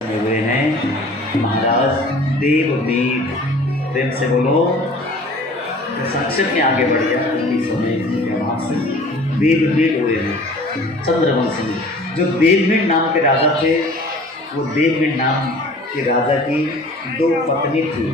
हुए हैं महाराज देवमेघ। प्रेम से बोलो। तो संक्षिप्त में आगे बढ़ गया वहाँ से देवमेघ हुए हैं चंद्रवंश में। जो देवमेघ नाम के राजा थे, वो देवमेघ नाम के राजा की दो पत्नी थी,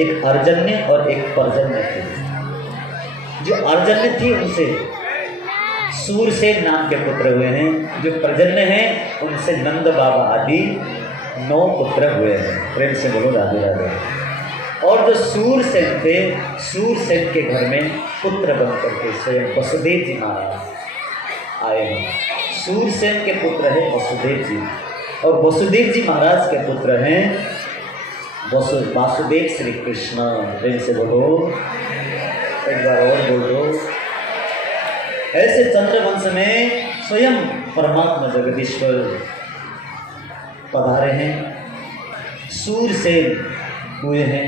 एक अर्जन्य और एक पर्जन्य थी। जो अर्जन्य थी उनसे सूरसेन नाम के पुत्र हुए हैं, जो पर्जन्य हैं उनसे नंद बाबा आदि 9 पुत्र हुए हैं। प्रेम से बोलो राधे राधे। और जो सूरसेन थे, सूरसेन के घर में पुत्र बन करके स्वयं वसुदेव जी महाराज आए हैं। सूरसेन के पुत्र हैं वसुदेव जी, और वसुदेव जी महाराज के पुत्र हैं वासुदेव श्री कृष्ण। प्रेम से बोलो, एक बार और बोल दो। ऐसे चंद्रवंश में स्वयं परमात्मा जगदीश्वर पधारे हैं। सूरसेन हुए हैं।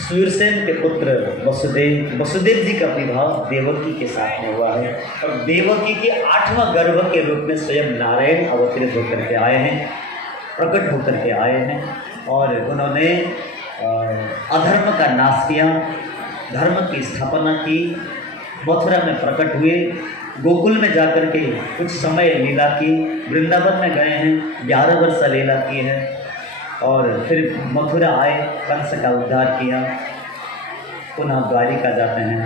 सूरसेन के पुत्र वसुदेव जी का विवाह देवकी के साथ में हुआ है, और देवकी के 8वां गर्भ के रूप में स्वयं नारायण अवतरित होकर के आए हैं, प्रकट होकर के आए हैं। और उन्होंने अधर्म का नाश किया, धर्म की स्थापना की। मथुरा में प्रकट हुए, गोकुल में जाकर के कुछ समय लीला की, वृंदावन में गए हैं, 11 वर्ष लीला की है, और फिर मथुरा आए, कंस का उद्धार किया, पुनः द्वारिका जाते हैं,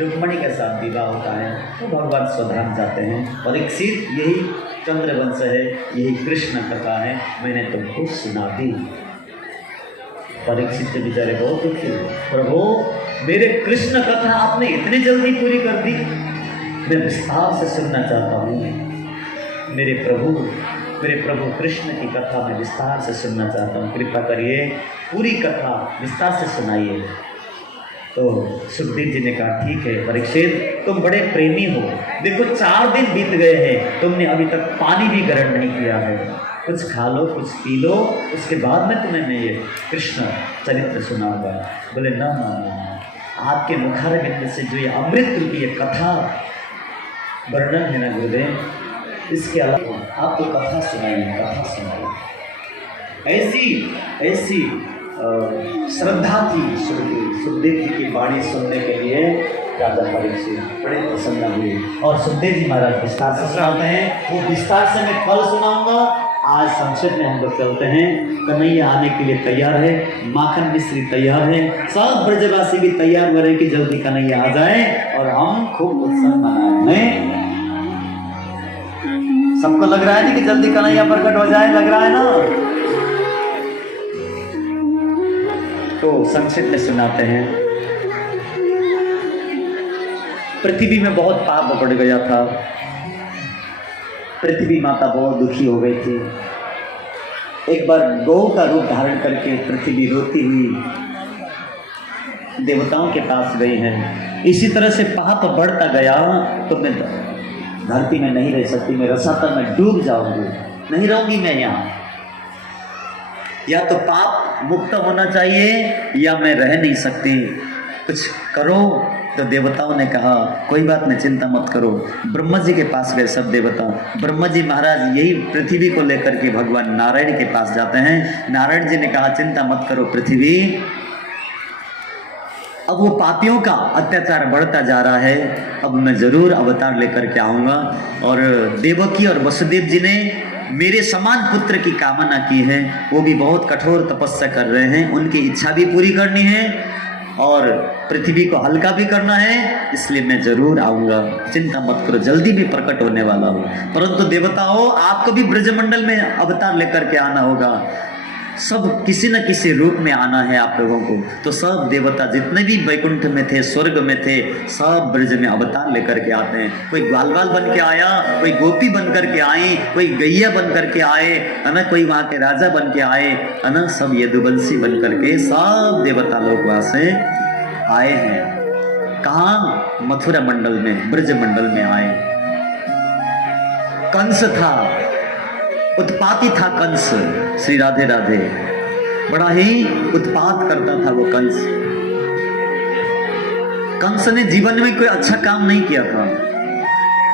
रुक्मणी के साथ विवाह होता है, तो भगवान स्वधाम जाते हैं। और एक सीध यही चंद्रवंश है, यही कृष्ण कथा है, मैंने तुमको सुना दी। परीक्षित के बेचारे बहुत दुखी हुए, प्रभु मेरे कृष्ण कथा आपने इतनी जल्दी पूरी कर दी, मैं विस्तार से सुनना चाहता हूँ। मेरे प्रभु कृष्ण की कथा मैं विस्तार से सुनना चाहता हूँ, कृपा करिए पूरी कथा विस्तार से सुनाइए। तो सुखदेव जी ने कहा ठीक है परीक्षित, तुम बड़े प्रेमी हो, देखो 4 दिन बीत गए हैं, तुमने अभी तक पानी भी ग्रहण नहीं किया है, कुछ खा लो, कुछ पी लो, उसके बाद में तुम्हें मैं ये कृष्ण चरित्र सुनाऊंगा। बोले ना ना ना, आपके मुखारविंद से जो ये अमृत रूपी ये कथा वर्णन है ना गुरुदेव, इसके अलावा आपको कथा सुनाइए। ऐसी श्रद्धा थी सुखदेव जी की वाणी सुनने के लिए राजा परीक्षित बड़े प्रसन्न हुए। और सुखदेव जी महाराज विस्तार से सुनाते हैं, वो विस्तार से मैं कल सुनाऊंगा। आज संक्षिप्त में हम लोग चलते हैं। कन्हैया आने के लिए तैयार है, माखन मिश्री तैयार है, सब ब्रजवासी भी तैयार हो रहे हैं कि जल्दी कन्हैया आ जाए और हम खूब उत्सव मनाएं। सबको लग रहा है ना कि जल्दी कन्हैया प्रकट हो जाए, लग रहा है ना? तो संक्षिप्त में सुनाते हैं। पृथ्वी में बहुत पाप बढ़ गया था, पृथ्वी माता बहुत दुखी हो गई थी। एक बार गौ का रूप धारण करके पृथ्वी रोती हुई देवताओं के पास गई है। इसी तरह से पाप बढ़ता गया तो मैं धरती में नहीं रह सकती, मैं रसातल में डूब जाऊंगी, नहीं रहूंगी मैं यहाँ। या तो पाप मुक्त होना चाहिए या मैं रह नहीं सकती, कुछ करो। तो देवताओं ने कहा कोई बात नहीं, चिंता मत करो। ब्रह्मा जी के पास गए सब देवता। ब्रह्मा जी महाराज यही पृथ्वी को लेकर के भगवान नारायण के पास जाते हैं। नारायण जी ने कहा चिंता मत करो पृथ्वी, अब वो पापियों का अत्याचार बढ़ता जा रहा है, अब मैं जरूर अवतार लेकर के आऊँगा। और देवकी और वसुदेव जी ने मेरे समान पुत्र की कामना की है, वो भी बहुत कठोर तपस्या कर रहे हैं, उनकी इच्छा भी पूरी करनी है और पृथ्वी को हल्का भी करना है, इसलिए मैं जरूर आऊँगा, चिंता मत करो, जल्दी भी प्रकट होने वाला हूँ। परंतु देवताओं, आपको भी ब्रजमंडल में अवतार लेकर के आना होगा, सब किसी न किसी रूप में आना है आप लोगों को। तो सब देवता जितने भी वैकुंठ में थे, स्वर्ग में थे, सब ब्रज में अवतार लेकर के आते हैं। कोई ग्वालवाल बन के आया, कोई गोपी बन करके आई, कोई गैया बन करके आए, है ना, कोई वहाँ के राजा बन के आए, है ना, सब यदुवंशी बन करके सब देवता लोग वहाँ से आए हैं। कहाँ? मथुरा मंडल में, ब्रज मंडल में आए। कंस था, उत्पाती था कंस। श्री राधे राधे। बड़ा ही उत्पात करता था वो कंस। कंस ने जीवन में कोई अच्छा काम नहीं किया था,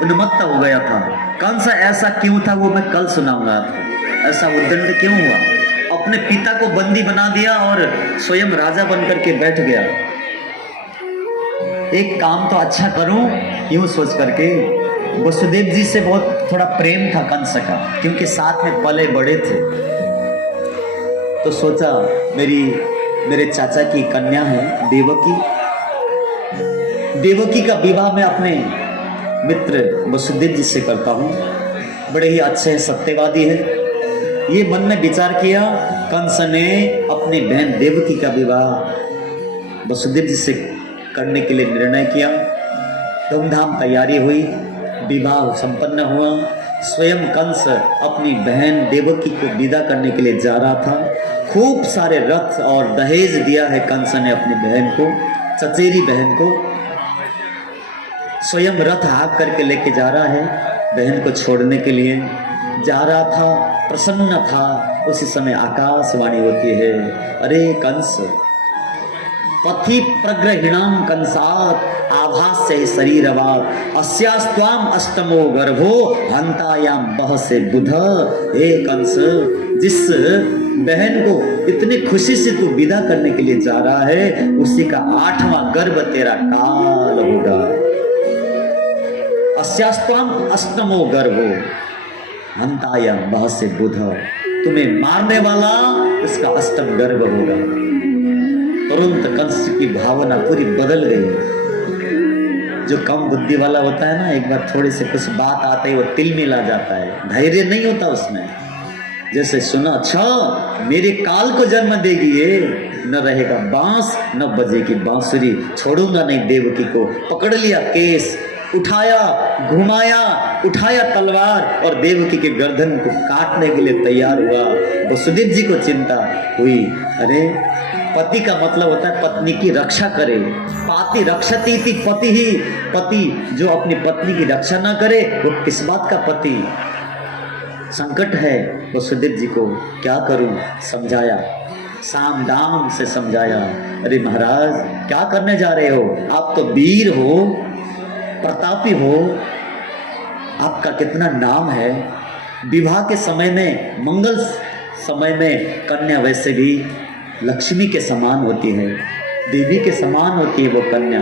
उन्मत्त हो गया था। कंस ऐसा क्यों था वो मैं कल सुनाऊंगा आपको। ऐसा उद्दंड क्यों हुआ? अपने पिता को बंदी बना दिया और स्वयं राजा बनकर के बैठ गया। एक काम तो अच्छा करूं यूं सोच करके। वसुदेव जी से बहुत थोड़ा प्रेम था कंस का, क्योंकि साथ में पले बड़े थे। तो सोचा मेरे चाचा की कन्या है देवकी, देवकी का विवाह मैं अपने मित्र वसुदेव जी से करता हूँ। बड़े ही अच्छे सत्यवादी है। ये मन में विचार किया। कंस ने अपनी बहन देवकी का विवाह वसुदेव जी से करने के लिए निर्णय किया। धूमधाम तैयारी हुई, विवाह संपन्न हुआ। स्वयं कंस अपनी बहन देवकी को विदा करने के लिए जा रहा था। खूब सारे रथ और दहेज दिया है कंस ने अपनी बहन को, चचेरी बहन को। स्वयं रथ हाँक करके लेके जा रहा है, बहन को छोड़ने के लिए जा रहा था, प्रसन्न था। उसी समय आकाशवाणी होती है, अरे कंस, पथि प्रग्रहिणां कंसात् आभास्य शरीरवात् अस्यास्त्वाम अष्टमो गर्भो हंतायाम बहसे बुध। हे कंस, जिस बहन को इतनी खुशी से तू विदा करने के लिए जा रहा है, उसी का 8वां गर्भ तेरा काल होगा। अस्यास्त्वाम अष्टमो गर्भो हंतायाम बहसे बुध, तुम्हें मारने वाला उसका अष्टम गर्भ होगा। तुरंत कंस की भावना पूरी बदल गई। जो कम बुद्धि वाला होता है ना, एक बार थोड़ी से कुछ बात आते ही वो तिलमिला जाता है, धैर्य नहीं होता उसमें। जैसे सुना, अच्छा मेरे काल को जन्म देगी ये, न रहेगा बांस न बजेगी बांसुरी, छोड़ूंगा नहीं देवकी को। पकड़ लिया केस, उठाया, घुमाया, उठाया तलवार और देवकी के गर्दन को काटने के लिए तैयार हुआ। वसुदेव जी को चिंता हुई, अरे पति का मतलब होता है पत्नी की रक्षा करे। पाति रक्षति इति पति ही, पति जो अपनी पत्नी की रक्षा ना करे वो किस बात का पति। संकट है। वसुदेव जी को क्या करूं, समझाया, साम दाम से समझाया। अरे महाराज क्या करने जा रहे हो, आप तो वीर हो, प्रतापी हो, आपका कितना नाम है। विवाह के समय में, मंगल समय में कन्या वैसे भी लक्ष्मी के समान होती है, देवी के समान होती है वो कन्या।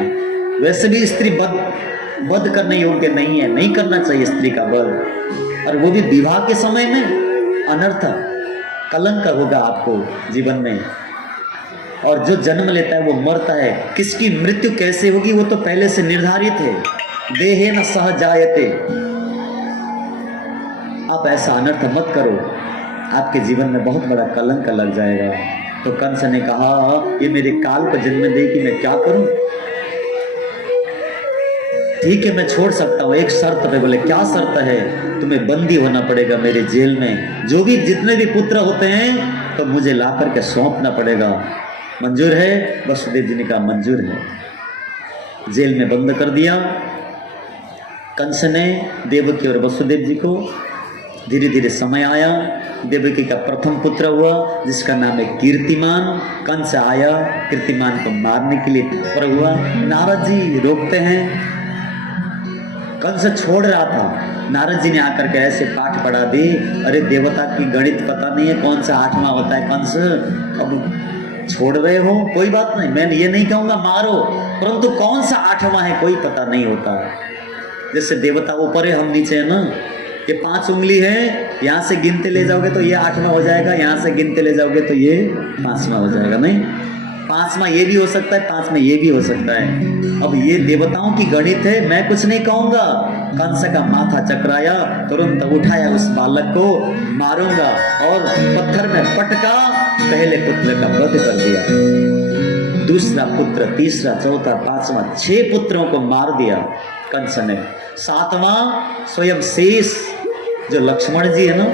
वैसे भी स्त्री वध करने योग्य नहीं है, नहीं करना चाहिए स्त्री का वध। और वो भी विवाह के समय में, अनर्थ कलंक होगा आपको जीवन में। और जो जन्म लेता है वो मरता है। किसकी मृत्यु कैसे होगी वो तो पहले से निर्धारित है। देहे न सह जायते। आप ऐसा अनर्थ मत करो, आपके जीवन में बहुत बड़ा कलंक लग जाएगा। तो कंस ने कहा, ये मेरे काल को जन्म देगी, मैं क्या करूं। ठीक है मैं छोड़ सकता हूं, एक शर्त पे। बोले क्या शर्त है। तुम्हें बंदी होना पड़ेगा मेरे जेल में, जो भी जितने भी पुत्र होते हैं तो मुझे ला करके सौंपना पड़ेगा। मंजूर है। वसुदेव जी ने कहा मंजूर है। जेल में बंद कर दिया कंस ने देवकी और वसुदेव जी को। धीरे धीरे समय आया, देवकी का प्रथम पुत्र हुआ जिसका नाम है कीर्तिमान। कंस आया, कीर्तिमान को मारने के लिए तत्पर हुआ। नारद जी रोकते हैं। कंस छोड़ रहा था, नारद जी ने आकर के ऐसे पाठ पढ़ा दी, अरे देवता की गणित पता नहीं है कौन सा 8वां होता है कंस, अब छोड़ रहे हो कोई बात नहीं, मैं ये नहीं कहूंगा मारो, परंतु कौन सा 8वां है कोई पता नहीं होता। जैसे देवता ऊपर है हम नीचे है ना, ये 5 उंगली है, यहाँ से गिनते ले जाओगे तो ये 8वां हो जाएगा, यहाँ से गिनते ले जाओगे तो ये 5वां हो जाएगा। नहीं, 5वां ये भी हो सकता है, 5 में ये भी हो सकता है। अब ये देवताओं की गणित है, मैं कुछ नहीं कहूंगा। कंस का माथा चकराया, तुरंत उठाया उस बालक को, मारूंगा, और पत्थर में पटका, पहले पुत्र का वध कर दिया। दूसरा पुत्र, तीसरा, चौथा, 5वां, 6 पुत्रों को मार दिया कंस ने। 7वां स्वयं शेष, जो लक्ष्मण जी है ना,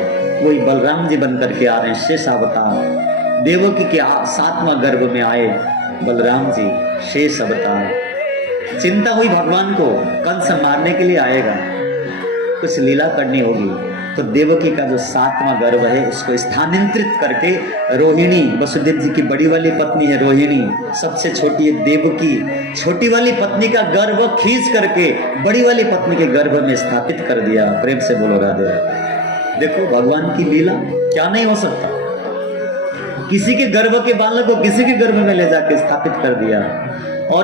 वही बलराम जी बनकर के आ रहे हैं, शेष अवतार। देवकी के 7वां गर्भ में आए बलराम जी, शेष अवतार। चिंता हुई भगवान को, कंस मारने के लिए आएगा, कुछ लीला करनी होगी। तो देवकी का जो 7वां गर्भ है उसको स्थानांतरित करके रोहिणी, वसुदेव जी की बड़ी वाली पत्नी है रोहिणी, सबसे छोटी है देवकी, छोटी वाली पत्नी का गर्भ खींच करके बड़ी वाली पत्नी के गर्भ में स्थापित कर दिया। प्रेम से बोलो राधे। देखो भगवान की लीला, क्या नहीं हो सकता। किसी के गर्भ के बालक को किसी के गर्भ में ले जाके स्थापित कर दिया।